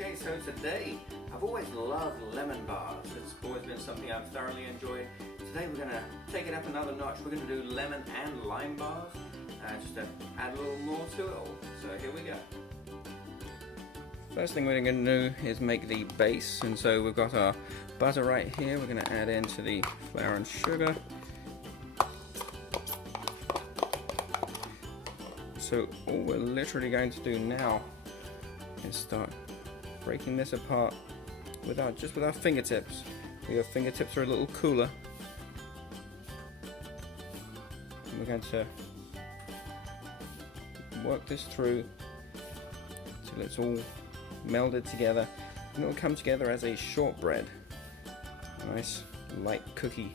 Okay, so today, I've always loved lemon bars. It's always been something I've thoroughly enjoyed. Today we're going to take it up another notch. We're going to do lemon and lime bars, just to add a little more to it all. So here we go. First thing we're going to do is make the base, and so we've got our butter right here. We're going to add into the flour and sugar. So all we're literally going to do now is start breaking this apart with our fingertips. Your fingertips are a little cooler. And we're going to work this through till it's all melded together, and it will come together as a shortbread. Nice light cookie.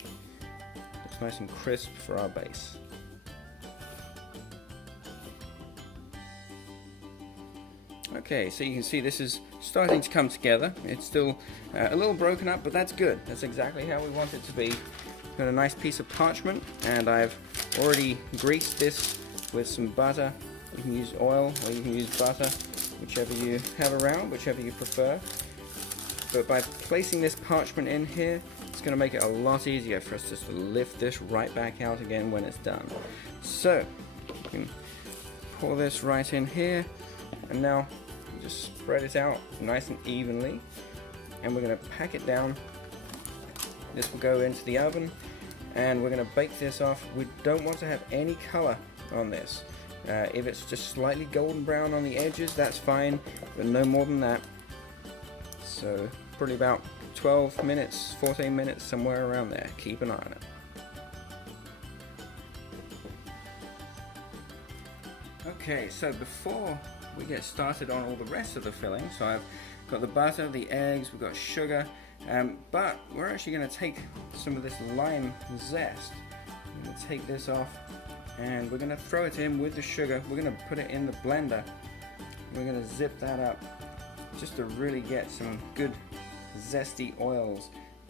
Looks nice and crisp for our base. Okay, so you can see this is starting to come together. It's still a little broken up, but that's good. That's exactly how we want it to be. Got a nice piece of parchment, and I've already greased this with some butter. You can use oil or you can use butter, whichever you have around, whichever you prefer. But by placing this parchment in here, it's going to make it a lot easier for us just to lift this right back out again when it's done. So, you can pour this right in here, and now just spread it out nice and evenly, and we're going to pack it down. This will go into the oven, and we're going to bake this off. We don't want to have any color on this. If it's just slightly golden brown on the edges, that's fine, but no more than that. So probably about 12 minutes, 14 minutes, somewhere around there. Keep an eye on it. Okay, so before we get started on all the rest of the filling, so I've got the butter, the eggs, we've got sugar, but we're actually going to take some of this lime zest. I'm going to take this off, and we're going to throw it in with the sugar. We're going to put it in the blender. We're going to zip that up just to really get some good zesty oils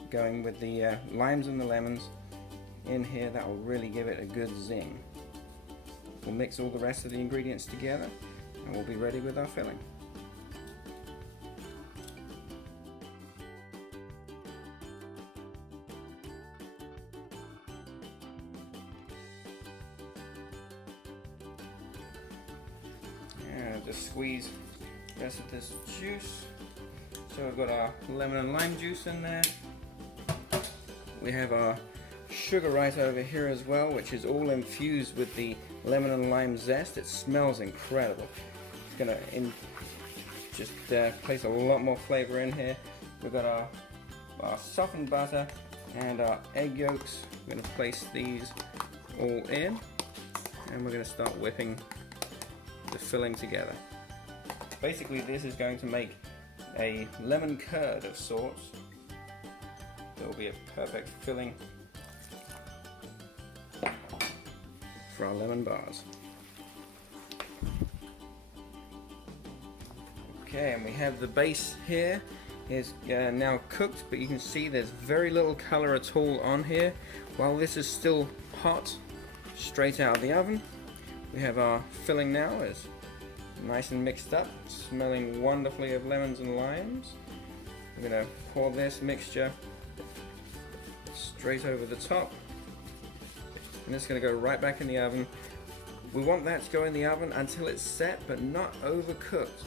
going with the limes and the lemons in here. That will really give it a good zing. We'll mix all the rest of the ingredients together, and we'll be ready with our filling. And just squeeze the rest of this juice. So we've got our lemon and lime juice in there. We have our sugar right over here as well, which is all infused with the lemon and lime zest. It smells incredible. It's gonna just place a lot more flavor in here. We've got our softened butter and our egg yolks. We're gonna place these all in, and we're gonna start whipping the filling together. Basically, this is going to make a lemon curd of sorts. It will be a perfect filling for our lemon bars. Okay, and we have the base here is now cooked, but you can see there's very little color at all on here. While this is still hot, straight out of the oven, we have our filling now. It's nice and mixed up, smelling wonderfully of lemons and limes. We're going to pour this mixture straight over the top, and it's going to go right back in the oven. We want that to go in the oven until it's set, but not overcooked.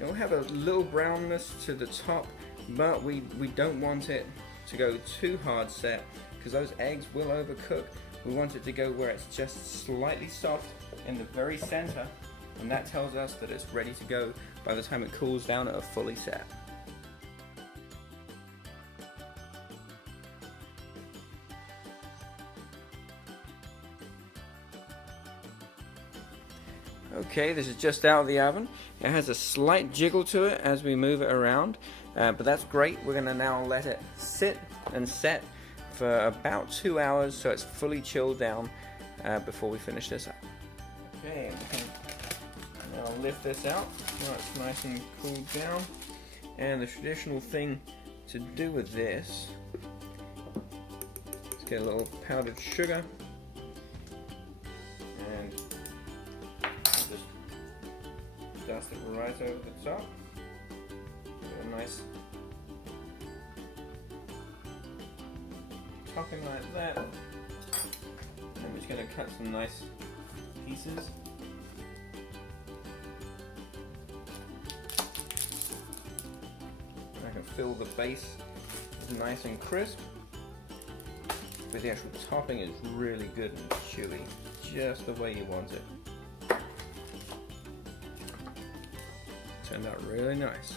It'll have a little brownness to the top, but we don't want it to go too hard set, because those eggs will overcook. We want it to go where it's just slightly soft in the very center, and that tells us that it's ready to go by the time it cools down at a fully set. Okay, this is just out of the oven. It has a slight jiggle to it as we move it around, but that's great. We're going to now let it sit and set for about 2 hours so it's fully chilled down before we finish this up. Okay, we can now lift this out. Now it's nice and cooled down. And the traditional thing to do with this is get a little powdered sugar and just dust it right over the top. topping like that. And I'm just going to cut some nice pieces. And I can fill the base nice and crisp, but the actual topping is really good and chewy, just the way you want it. Turned out really nice.